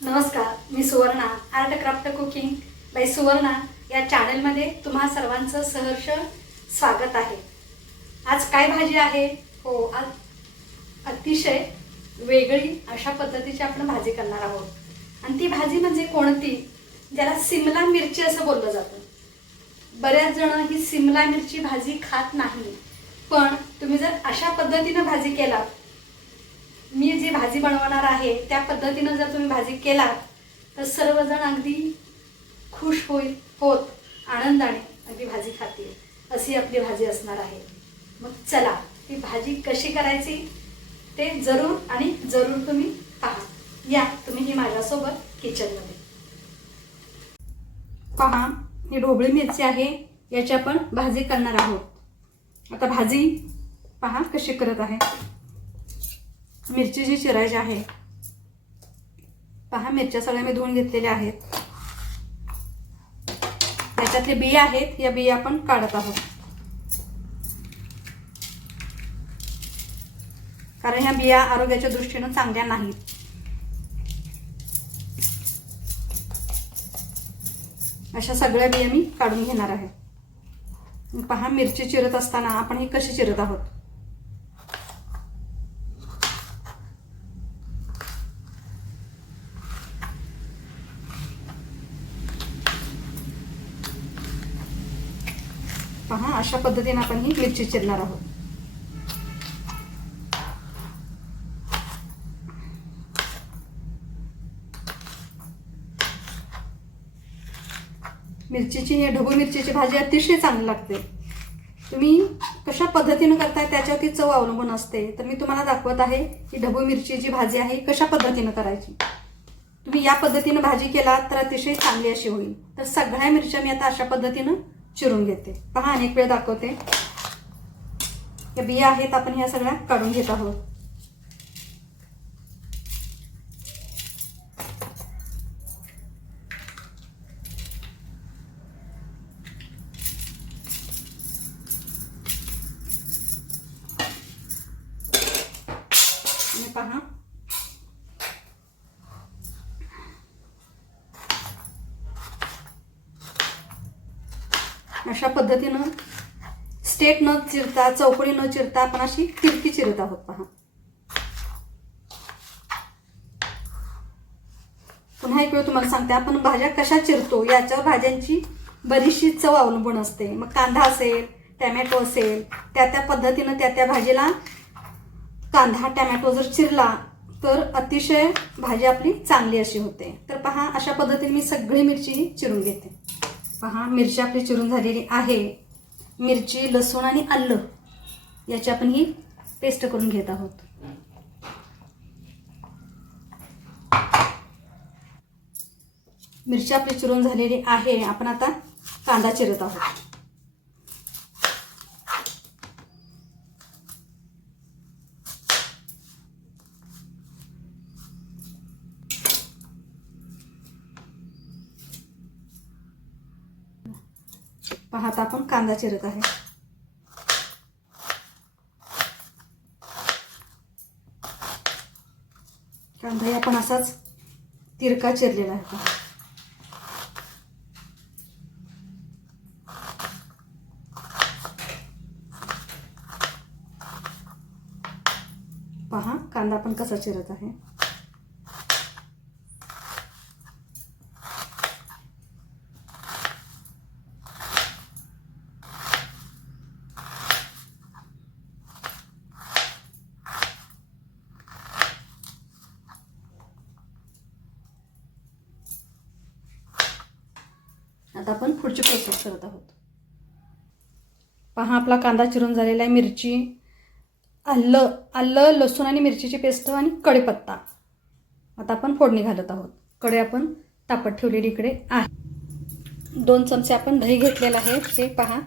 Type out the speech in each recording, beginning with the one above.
नमस्कार मी Suvarna art craft cooking by Suvarna या चॅनलमध्ये तुम्हा सर्वांचं सहर्ष स्वागत आहे. आज काय भाजी आहे? हो आज अतिशय वेगळी अशा पद्धतीची आपण भाजी करणार आहोत. आणि ती भाजी म्हणजे कोणती? ज्याला सिमला मिरची असं बोललं जातं. बऱ्याच जण ही सिमला मिरची भाजी खात नाही पण तुम्ही जर अशा पद्धतीनं भाजी केलात मी जी भाजी बनवणार आहे त्या पद्धतीनं जर तुम्ही भाजी केलात तर सर्वजण अगदी खुश होईल होत आनंदाने अगदी भाजी खातील. अशी आपली भाजी असणार आहे. मग चला ती भाजी कशी करायची ते जरूर आणि जरूर तुम्ही पहा. या तुम्ही ही माझ्यासोबत किचनमध्ये. पहा ही ढोबळी मिरची आहे याची आपण भाजी करणार आहोत. आता भाजी पहा कशी करत आहे. मिरची जी चिरायची आहे. पहा मिरच्या सगळ्या मी धुवून घेतलेल्या आहेत. त्याच्यातले बिया आहेत या बिया आपण काढत आहोत. कारण ह्या बिया आरोग्याच्या दृष्टीनं चांगल्या नाहीत. अशा सगळ्या बिया मी काढून घेणार आहे. पहा मिरची चिरत असताना आपण ही कशी चिरत आहोत? पहा अशा पद्धतीने आपण ही मिरची चिरणार आहोत. मिरचीची हे ढबू मिरचीची भाजी अतिशय चांगली लागते. तुम्ही कशा पद्धतीनं करताय त्याच्यावरती चव अवलंबून असते. तर मी तुम्हाला दाखवत आहे की ढबू मिरची जी भाजी आहे कशा पद्धतीनं करायची. तुम्ही या पद्धतीनं भाजी केलात तर अतिशय चांगली अशी होईल. तर सगळ्या मिरच्या मी आता अशा पद्धतीनं चिरून घेते. पहा अनेक वेळ दाखवते. या बिया आहेत आपण ह्या सगळ्या काढून घेत आहोत. अशा पद्धतीनं स्टेट न चिरता चौकडी न चिरता आपण अशी तिरकी चिरत आहोत पहा. पुन्हा एक वेळ तुम्हाला सांगते आपण भाज्या कशा चिरतो याच्यावर भाज्यांची बरीचशी चव अवलंबून असते. मग कांदा असेल टॅमॅटो असेल त्या त्या पद्धतीनं त्या त्या भाजीला कांदा टॅमॅटो जर चिरला तर अतिशय भाजी आपली चांगली अशी होते. तर पहा अशा पद्धतीने मी सगळी मिरची चिरून घेते. पहा मिरची आपली चिरून झालेली आहे. मिरची लसूण आणि आलं याची आपण ही पेस्ट करून घेत आहोत. मिरची आपली चिरून झालेली आहे. आपण आता कांदा चिरत आहोत. पाहता आपण कांदा चिरत आहे कांदाही आपण असाच तिरका चिरलेला आहे पहा. पहा कांदा पण कसा चिरत आहे आता आपण पुढची प्रोसेस करत आहोत पहा आपला कांदा चिरून झालेला आहे मिरची आलं आलं लसूण आणि मिरचीची पेस्ट आणि कडेपत्ता आता आपण फोडणी घालत आहोत. कडे आपण तापत ठेवलेली इकडे आहे. दोन चमचे आपण दही घेतलेलं आहे. हे पहा.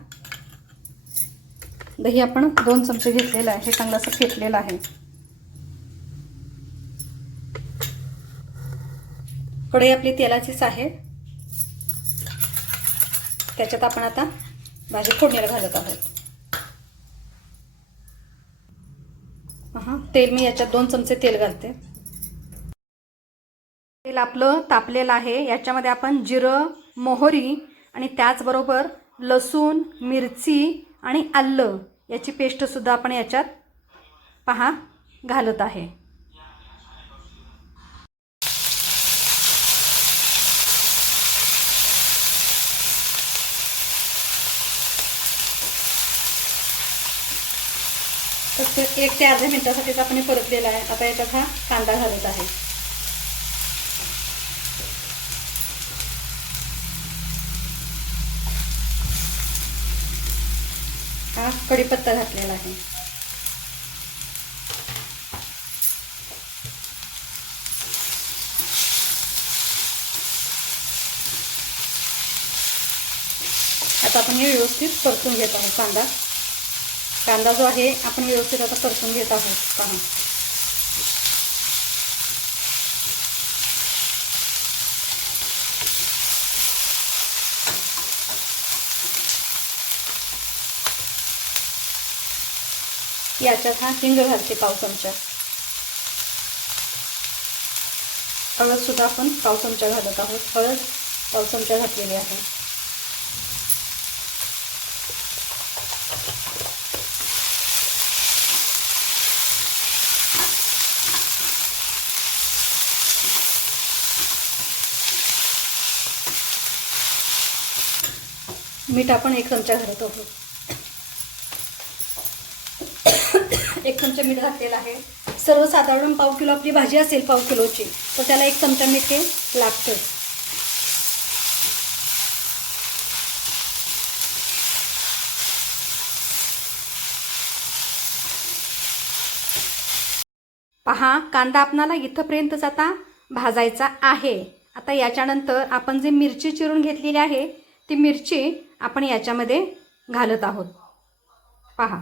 दही आपण दोन चमचे घेतलेलं आहे. हे चांगलं असं फेटलेलं आहे. कढई आपली तेलाचीच आहे. त्याच्यात आपण आता भाजी फोडणीला घालत आहोत. पहा तेल मी याच्यात दोन चमचे तेल घालते. तेल आपलं तापलेलं आहे. याच्यामध्ये आपण जिरं मोहरी आणि त्याचबरोबर लसूण मिरची आणि आलं याची पेस्टसुद्धा आपण याच्यात पहा घालत आहे. तर ते एक ते अर्ध्या मिनिटासाठीच आपण परतलेला आहे. आता याच्यात हा कांदा घालत आहे. हा कढीपत्ता घातलेला आहे. आता आपण हे व्यवस्थित परतून घेत आहोत कांदा. कांदा जो आहे आपण व्यवस्थित आता परतून घेत आहोत. पहा. याच्यात हा हिंग घालते पाव चमचा. हळद सुद्धा आपण पाव चमचा घालत आहोत. हळद पाव चमचा घातलेली आहे. मीठ आपण एक चमचा घालत आहोत. एक चमचा मीठ घातलेलं आहे. सर्वसाधारण पाव किलो आपली भाजी असेल पाव किलोची तर त्याला एक चमचा मीठ हे लागतं पहा कांदा आपणाला इथंपर्यंतच आता भाजायचा आहे. आता याच्यानंतर आपण जे मिरची चिरून घेतलेली आहे ती मिरची आपण याच्यामध्ये घालत आहोत. पहा.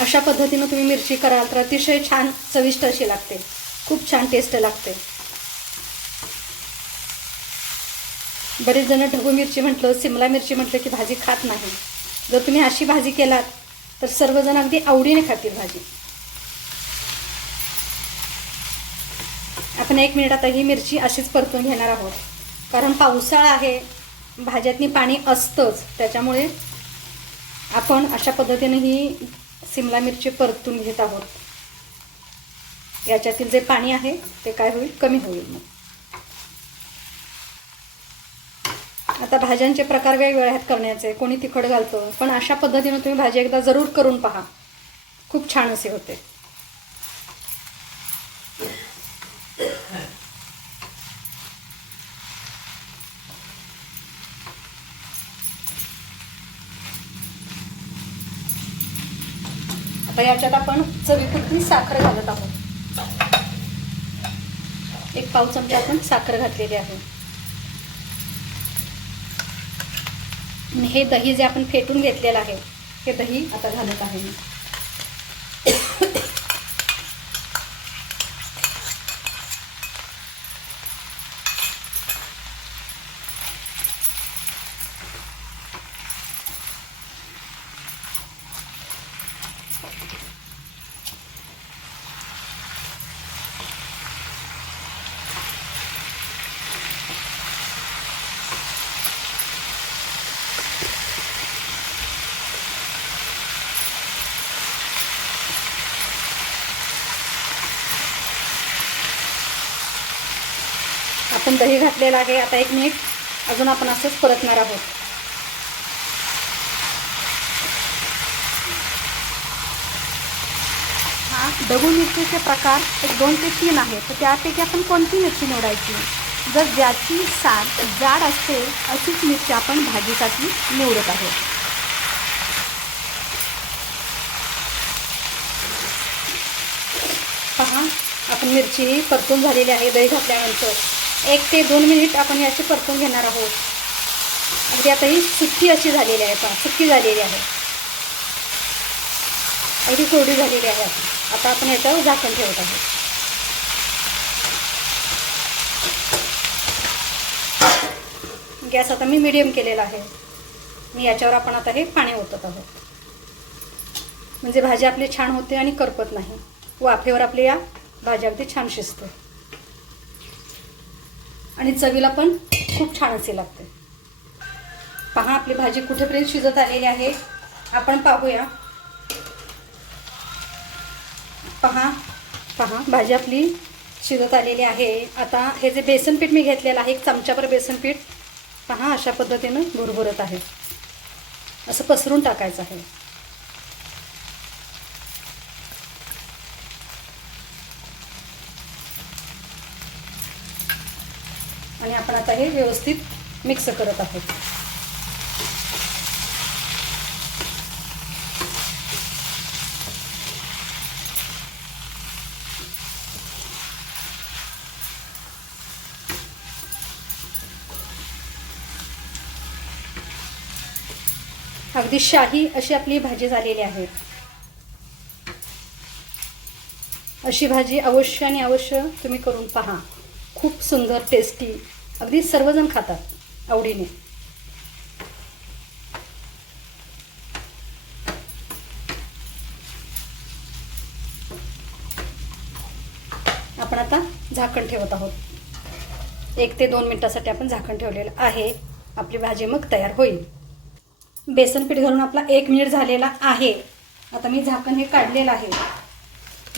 अशा पद्धतीनं तुम्ही मिरची कराल तर अतिशय छान चविष्ट अशी लागते. खूप छान टेस्ट लागते. बरेच जण ढबू मिरची म्हटलं सिमला मिरची म्हटलं की भाजी खात नाही. जर तुम्ही अशी भाजी केलात तर सर्वजण अगदी आवडीने खातील भाजी. आपण एक मिनिट आता ही मिरची अशीच परतून घेणार आहोत. कारण पावसाळा आहे भाज्यातनी पाणी असतंच. त्याच्यामुळे आपण अशा पद्धतीने ही सिमला मिरची परतून घेत आहोत. याच्यातील जे पाणी आहे ते काय होईल? कमी होईल मग. आता भाज्यांचे प्रकार वेगवेगळे आहेत करण्याचे. कोणी तिखट घालतं. पण अशा पद्धतीनं तुम्ही भाजी एकदा जरूर करून पहा. खूप छान असे होते. आता याच्यात आपण चवीपुरती साखर घालत आहोत. एक पाव चमचा आपण साखर घातलेली आहे. आणि हे दही जे आपण फेटून घेतलेलं आहे हे दही आता घालत आहे मी. दही घातलेलं आहे. आता एक मिनिट. अजून आपण असंच परतणार आहोत. हा डबू मिरचीचे प्रकार एक दोन ते तीन आहेत. तर त्यापैकी आपण कोणती मिरची निवडायची? जर ज्याची साल जाड असते अशीच मिरची आपण भाजीसाठी निवडत आहोत. पहा आपण मिरची ही परतून झालेली आहे दही घातल्यानंतर. एक ते दोन मिनिट आपण याची परतून घेणार आहोत. अगदी आता ही सुक्की अशी झालेली आहे पहा सुक्की झालेली आहे. अगदी कोरडी झालेली आहे आता. आता आपण याच्यावर झाकण ठेवत आहोत. गॅस आता मी मिडियम केलेला आहे. मी याच्यावर आपण आता हे पाणी ओतत आहोत. म्हणजे भाजी आपली छान होते आणि करपत नाही. वाफेवर आपली या भाजी अगदी छान शिजते. आणि चवीला पण खूप छान असे लागते. पहा आपली भाजी कुठेपर्यंत शिजत आलेली आहे. आपण पाहूया. पहा पहा भाजी आपली शिजत आलेली आहे. आता हे जे बेसन पीठ मी घेतलेलं आहे एक चमच्याभर बेसन पीठ पहा अशा पद्धतीनं भुरभुरत आहे. असं पसरून टाकायचं आहे आणि आपण आता हे व्यवस्थित मिक्स करत आहोत. अगदी शाही अशी आपली भाजी झालेली आहे. अशी भाजी अवश्य आणि अवश्य तुम्ही करून पहा. खूप सुंदर टेस्टी अगदी सर्वजण खातात आवडीने. आपण आता झाकण ठेवत आहोत. एक ते दोन मिनिटासाठी आपण झाकण ठेवलेलं आहे. आपली भाजी मग तयार होईल. बेसन पीठ घालून आपला एक मिनिट झालेला आहे. आता मी झाकण हे काढलेलं आहे.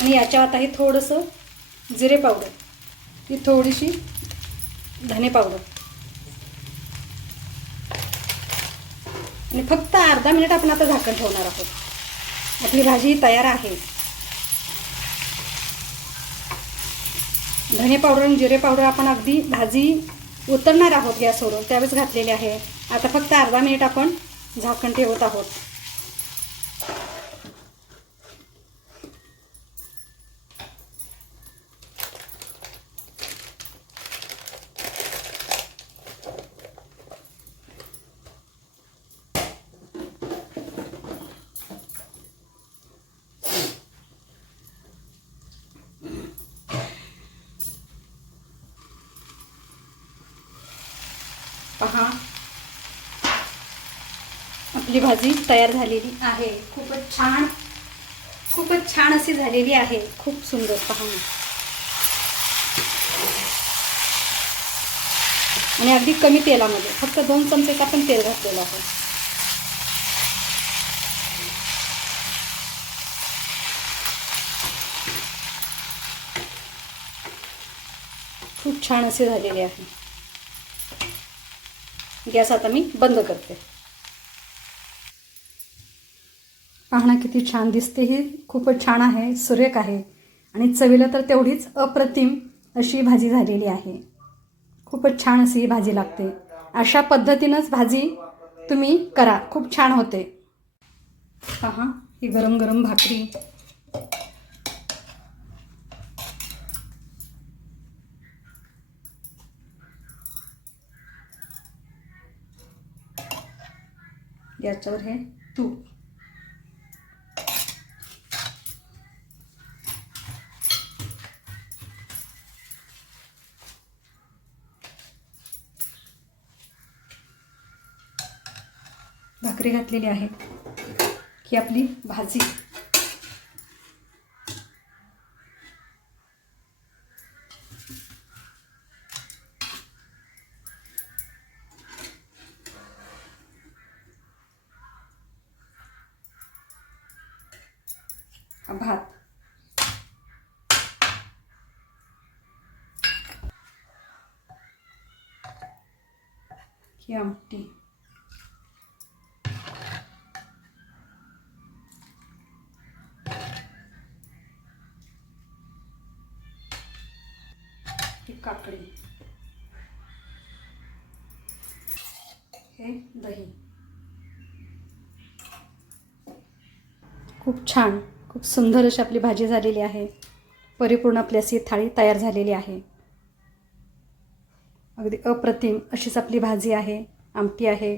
आणि याच्यावर आता हे थोडंसं जिरे पावडर. ही थोडीशी धने पावडर. आणि फक्त अर्धा मिनिट आपण आता झाकण ठेवणार आहोत. आपली भाजी तयार आहे. धने पावडर आणि जिरे पावडर आपण अगदी भाजी उतरणार आहोत गॅसवरून त्यावेळेस घातलेली आहे. आता फक्त अर्धा मिनिट आपण झाकण ठेवत आहोत. पहा. आपली भाजी तयार झालेली आहे. खूपच छान. खूपच छान अशी झालेली आहे. खूप सुंदर. पहा आणि अगदी कमी तेलामध्ये. फक्त दोन चमचेच आपण तेल घातलेलं आहे. खूप छान असे झालेले आहे. गॅस आता मी बंद करते. पाहणं किती छान दिसते ही. खूपच छान आहे सुरेख आहे. आणि चवीला तर तेवढीच अप्रतिम अशी भाजी झालेली आहे. खूपच छान अशी ही भाजी लागते. अशा पद्धतीनंच भाजी तुम्ही करा. खूप छान होते. पहा ही गरम गरम भाकरी. याच्यावर हे तूप भाकरी घातलेली आहे. ही आपली भाजी. ही काकडी. हे दही. खूप छान खूप सुंदर अशी आपली भाजी झालेली आहे. परिपूर्ण आपली अशी थाळी तयार झालेली आहे. अगदी अप्रतिम अशीच आपली भाजी आहे आमटी आहे.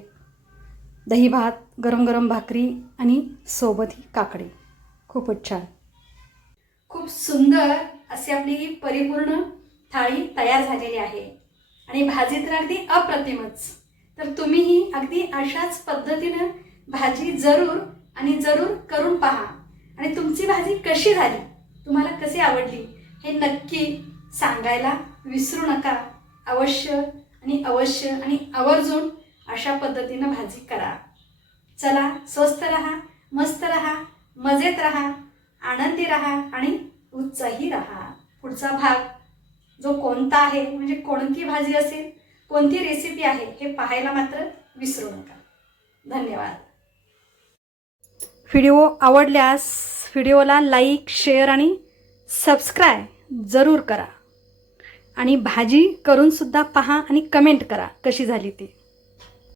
दही भात गरम गरम भाकरी आणि सोबत ही काकडी. खूपच छान. खूप सुंदर अशी आपली ही परिपूर्ण थाळी तयार झालेली आहे. आणि भाजी तर अगदी अप्रतिमच. तर तुम्हीही अगदी अशाच पद्धतीनं भाजी जरूर आणि जरूर करून पहा. आणि तुमची भाजी कशी झाली? तुम्हाला कशी आवडली? हे नक्की सांगायला विसरू नका. अवश्य आणि अवश्य आणि आवर्जून अशा पद्धतीनं भाजी करा. चला स्वस्त रहा मस्त रहा मजेत राहा आनंदी राहा आणि उत्साही रहा. पुढचा भाग. जो कोणता आहे म्हणजे कोणती भाजी असेल कोणती रेसिपी आहे हे पाहायला मात्र विसरू नका. धन्यवाद. व्हिडिओ आवडल्यास व्हिडिओला लाईक शेअर आणि सबस्क्राय जरूर करा. आणि भाजी करूनसुद्धा पहा आणि कमेंट करा कशी झाली ती.